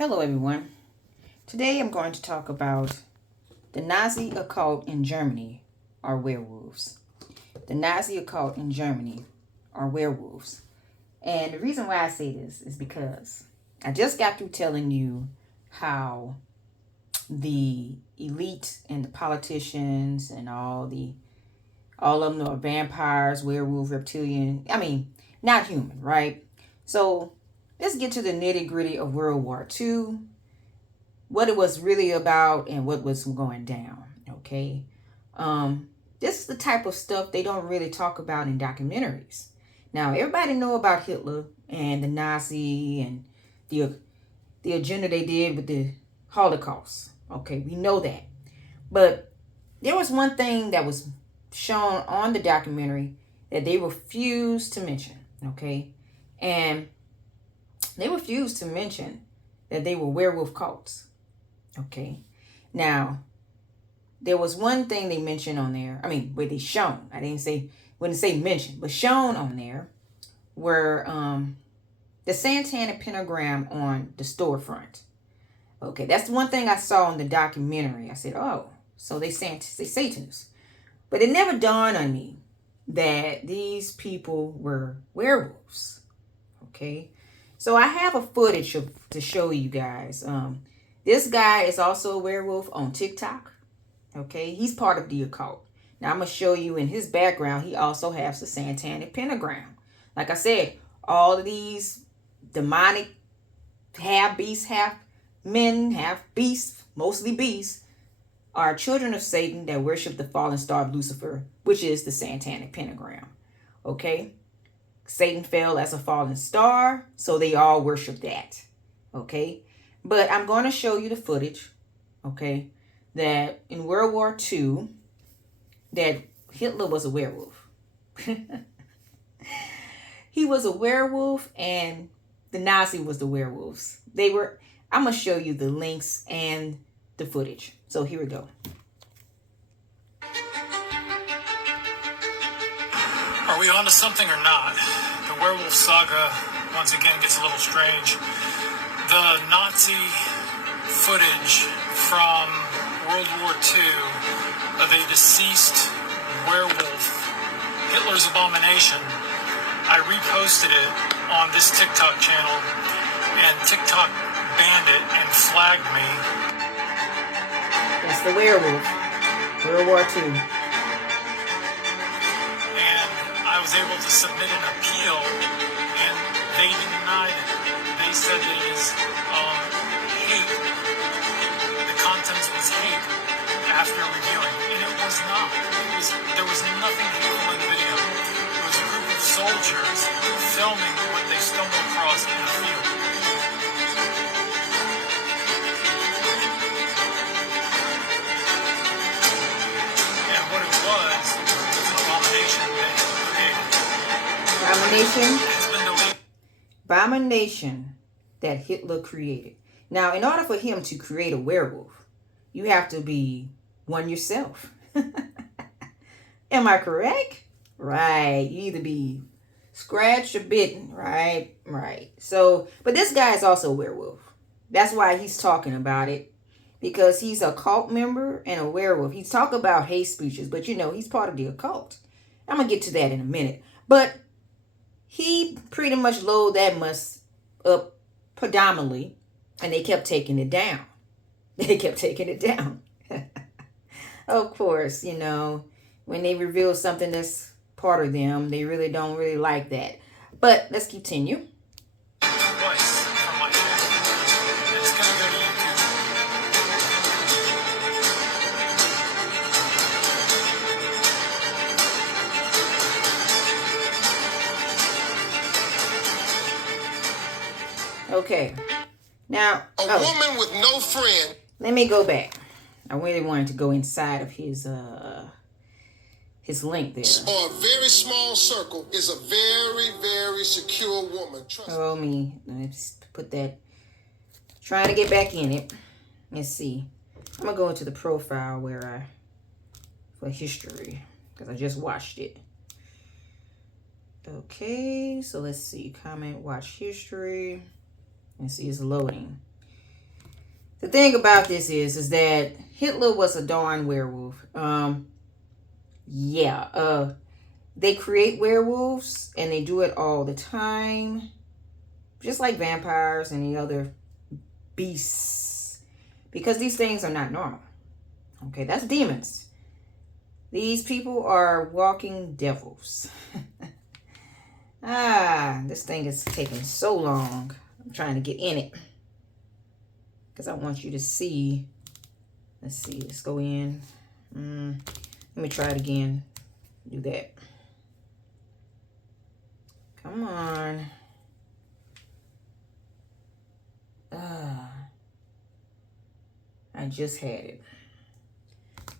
Hello everyone. Today I'm going to talk about the Nazi occult in Germany are werewolves. The Nazi occult in Germany are werewolves. And the reason why I say this is because I just got through telling you how the elite and the politicians and all of them are vampires, werewolf, reptilian. Not human, right? So let's get to the nitty gritty of World War II, what it was really about, and what was going down. Okay, this is the type of stuff they don't really talk about in documentaries. Now, everybody know about Hitler and the Nazi and the agenda they did with the Holocaust. Okay, we know that, but there was one thing that was shown on the documentary that they refused to mention. Okay, and they refused to mention that they were werewolf cults. Okay. Now, there was one thing they mentioned on there. Where they shown. Wouldn't say mentioned, but shown on there were the satanic pentagram on the storefront. Okay, that's the one thing I saw in the documentary. I said, oh, so they Satanists. But it never dawned on me that these people were werewolves. Okay. So I have a footage to show you guys. This guy is also a werewolf on TikTok. Okay, he's part of the occult. Now I'm gonna show you in his background. He also has the satanic pentagram. Like I said, all of these demonic half beasts, half men, half beasts, mostly beasts, are children of Satan that worship the fallen star of Lucifer, which is the satanic pentagram. Okay. Satan fell as a fallen star, so they all worship that. Okay? But I'm going to show you the footage, okay, that in World War II, that Hitler was a werewolf. He was a werewolf, and the Nazi was the werewolves. I'm going to show you the links and the footage. So here we go. Are we on to something or not? The werewolf saga once again gets a little strange. The Nazi footage from World War II of a deceased werewolf, Hitler's abomination, I reposted it on this TikTok channel, and TikTok banned it and flagged me. That's the werewolf, World War II. I was able to submit an appeal, and they denied it. They said that it is hate. The contents was hate after reviewing, and it was not. There was nothing hateful in the video. It was a group of soldiers filming what they stumbled across in the field. And what it was an abomination that Abomination that Hitler created. Now, in order for him to create a werewolf, you have to be one yourself. Am I correct? Right. You either be scratched or bitten, right? Right. So, but this guy is also a werewolf. That's why he's talking about it, because he's a cult member and a werewolf. He's talking about hate speeches, but he's part of the occult. I'm going to get to that in a minute. But he pretty much loaded that mess up predominantly, and they kept taking it down. They kept taking it down. Of course, when they reveal something that's part of them, they really don't really like that. But let's continue. Okay. Now, a woman with no friend. Let me go back. I really wanted to go inside of his link there. Or a very small circle is a very, very secure woman. Trust me. Let's put that. Trying to get back in it. Let's see. I'm gonna go into the profile for history, because I just watched it. Okay, so let's see. Comment, watch history. And see, it's loading. The thing about this is that Hitler was a darn werewolf. They create werewolves and they do it all the time, just like vampires and the other beasts, because these things are not normal. Okay, that's demons. These people are walking devils. This thing is taking so long. I'm trying to get in it because I want you to see. Let's see. Let's go in. Let me try it again. Do that. Come on. I just had it.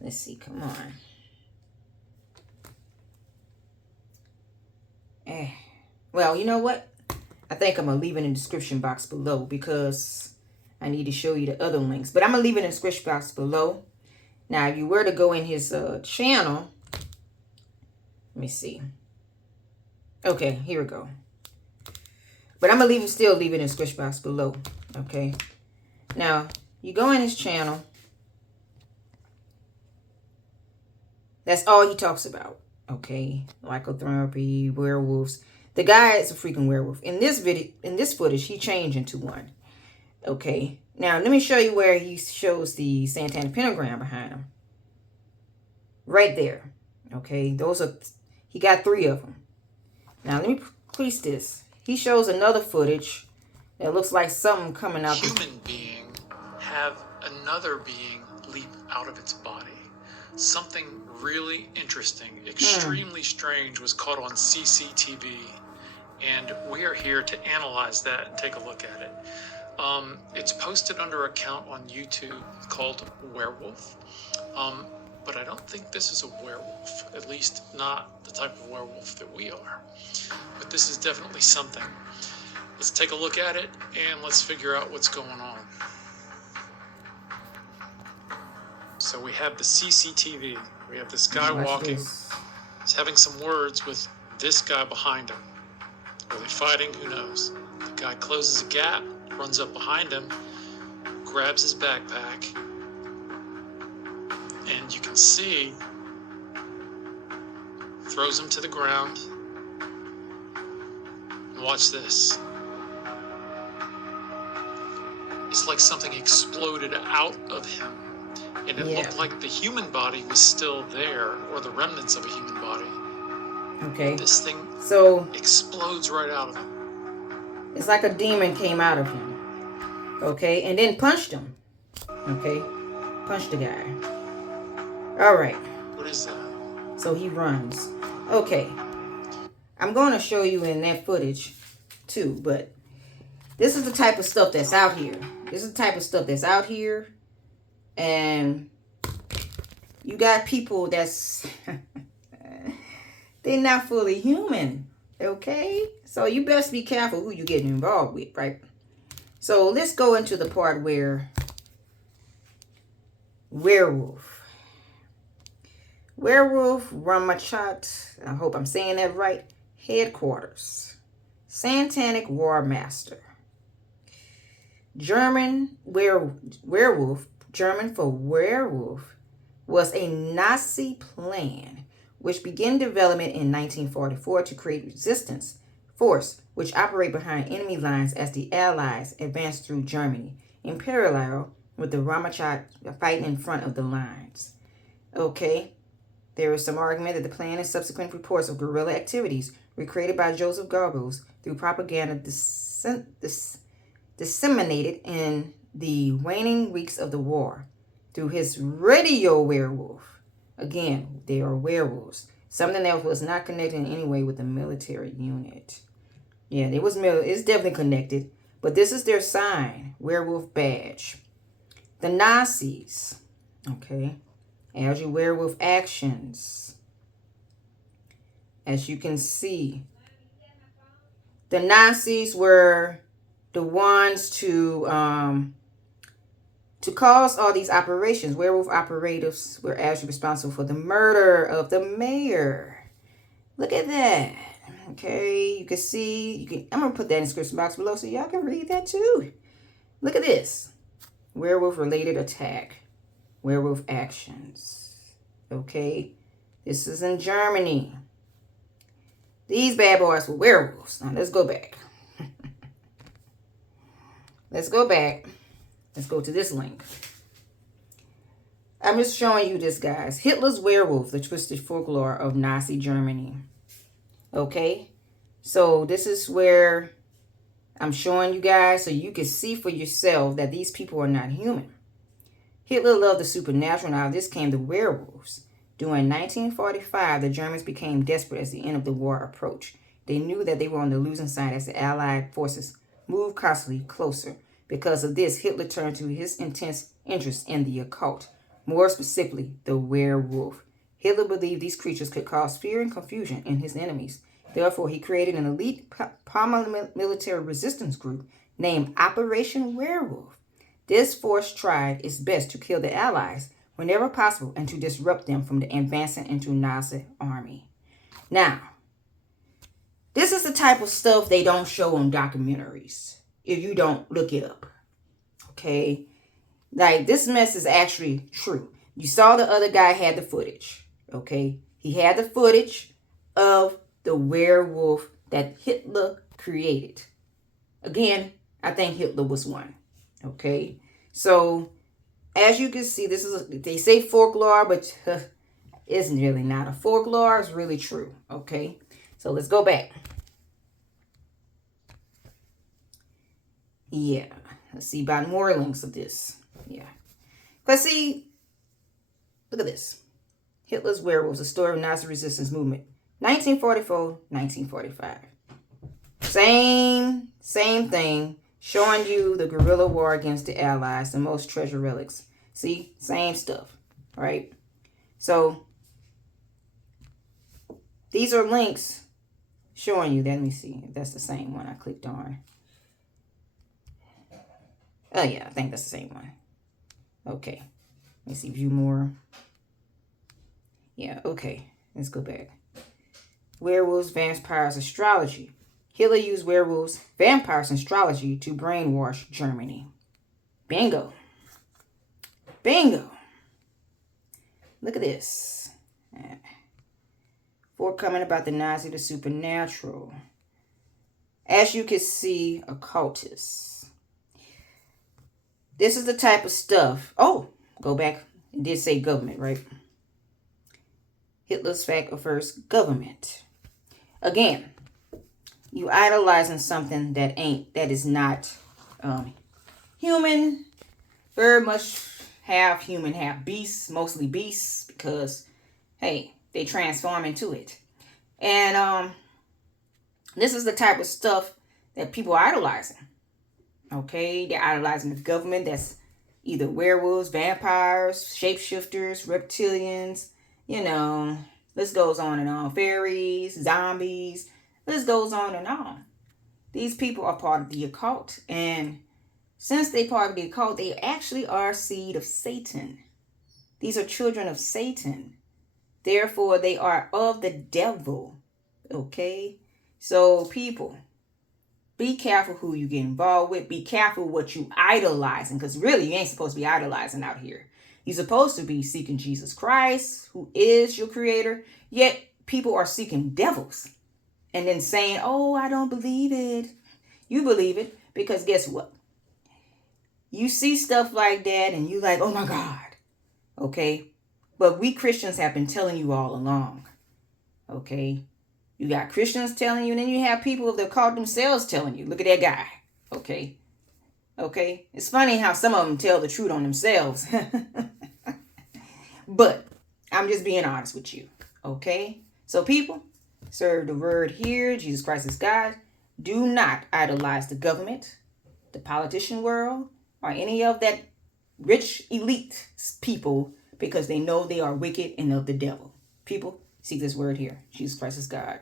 Let's see. Come on. Well, you know what? I think I'm going to leave it in the description box below because I need to show you the other links. But I'm going to leave it in the description box below. Now, if you were to go in his channel, let me see. Okay, here we go. But I'm going to still leave it in the description box below. Okay. Now, you go in his channel. That's all he talks about. Okay. Lycotherapy, werewolves. The guy is a freaking werewolf. In this video, in this footage, he changed into one. Okay. Now, let me show you where he shows the satanic pentagram behind him. Right there. Okay. He got 3 of them. Now, let me increase this. He shows another footage that looks like something coming out. Human being have another being leap out of its body. Something really interesting, extremely strange was caught on CCTV, and we are here to analyze that and take a look at it. It's posted under an account on YouTube called Werewolf, but I don't think this is a werewolf, at least not the type of werewolf that we are. But this is definitely something. Let's take a look at it and let's figure out what's going on. So we have the CCTV. We have this guy walking. He's having some words with this guy behind him. Are they fighting? Who knows? The guy closes a gap, runs up behind him, grabs his backpack, and you can see, throws him to the ground. And watch this. It's like something exploded out of him. And it looked like the human body was still there, or the remnants of a human body. Okay. This thing explodes right out of him. It's like a demon came out of him. Okay, and then punched him. Okay, punched the guy. All right. What is that? So he runs. Okay, I'm going to show you in that footage too, but this is the type of stuff that's out here. This is the type of stuff that's out here. And you got people that's they're not fully human. Okay, so you best be careful who you getting involved with, right? So let's go into the part where werewolf Ramachat, I hope I'm saying that right, headquarters, satanic war master, German werewolf, German for werewolf, was a Nazi plan which began development in 1944 to create resistance force which operate behind enemy lines as the Allies advanced through Germany, in parallel with the Ramachat fighting in front of the lines. Okay, there is some argument that the plan and subsequent reports of guerrilla activities recreated by Joseph Goebbels through propaganda disseminated in the waning weeks of the war through his radio werewolf. Again, they are werewolves. Something that was not connected in any way with the military unit. Yeah, it's definitely connected, but this is their sign, werewolf badge. The Nazis, okay, as your werewolf actions. As you can see, the Nazis were the ones to cause all these operations. Werewolf operatives were actually responsible for the murder of the mayor. Look at that. Okay, you can see, I'm going to put that in the description box below so y'all can read that too. Look at this. Werewolf-related attack. Werewolf actions. Okay. This is in Germany. These bad boys were werewolves. Now, let's go back. Let's go back. Let's go to this link. I'm just showing you this, guys. Hitler's Werewolf, the twisted folklore of Nazi Germany. Okay? So this is where I'm showing you guys so you can see for yourself that these people are not human. Hitler loved the supernatural. Now, this came to werewolves. During 1945, the Germans became desperate as the end of the war approached. They knew that they were on the losing side as the Allied forces moved constantly closer. Because of this, Hitler turned to his intense interest in the occult, more specifically, the werewolf. Hitler believed these creatures could cause fear and confusion in his enemies. Therefore, he created an elite paramilitary resistance group named Operation Werewolf. This force tried its best to kill the Allies whenever possible and to disrupt them from advancing into Nazi army. Now, this is the type of stuff they don't show on documentaries if you don't look it up. Okay? Like, this mess is actually true. You saw the other guy had the footage. Okay? He had the footage of the werewolf that Hitler created. Again, I think Hitler was one. Okay? So, as you can see, this is, they say folklore, but it's really not a folklore. It's really true. Okay? So, let's go back. Yeah. Let's see about more links of this. Yeah. Because, see, look at this. Hitler's Werewolves, a story of Nazi resistance movement. 1944, 1945. Same thing. Showing you the guerrilla war against the Allies, the most treasured relics. See? Same stuff. Right? So, these are links showing you that. Let me see if that's the same one I clicked on. Oh, yeah. I think that's the same one. Okay. Let me see. View more. Yeah. Okay. Let's go back. Werewolves, vampires, astrology. Hitler used werewolves, vampires, and astrology to brainwash Germany. Bingo. Bingo. Look at this. Forthcoming about the Nazi, the supernatural. As you can see, occultists. This is the type of stuff. Oh, go back. It did say government, right? Hitler's fact of first government. Again, you idolizing something that is not human. Very much half human, half beast, mostly beasts, because hey, they transform into it. And this is the type of stuff that people are idolizing. Okay, they're idolizing the government that's either werewolves, vampires, shapeshifters, reptilians, you know, this goes on and on. Fairies, zombies, this goes on and on. These people are part of the occult. And since they're part of the occult, they actually are seed of Satan. These are children of Satan. Therefore, they are of the devil. Okay? So, people, be careful who you get involved with. Be careful what you idolizing. Because really, you ain't supposed to be idolizing out here. You're supposed to be seeking Jesus Christ, who is your creator. Yet, people are seeking devils. And then saying, oh, I don't believe it. You believe it. Because guess what? You see stuff like that and you like, oh my God. Okay? But we Christians have been telling you all along. Okay? You got Christians telling you, and then you have people that call themselves telling you. Look at that guy. Okay? Okay? It's funny how some of them tell the truth on themselves. But I'm just being honest with you. Okay? So people, serve the word here. Jesus Christ is God. Do not idolize the government, the politician world, or any of that rich elite people, because they know they are wicked and of the devil. People, seek this word here. Jesus Christ is God.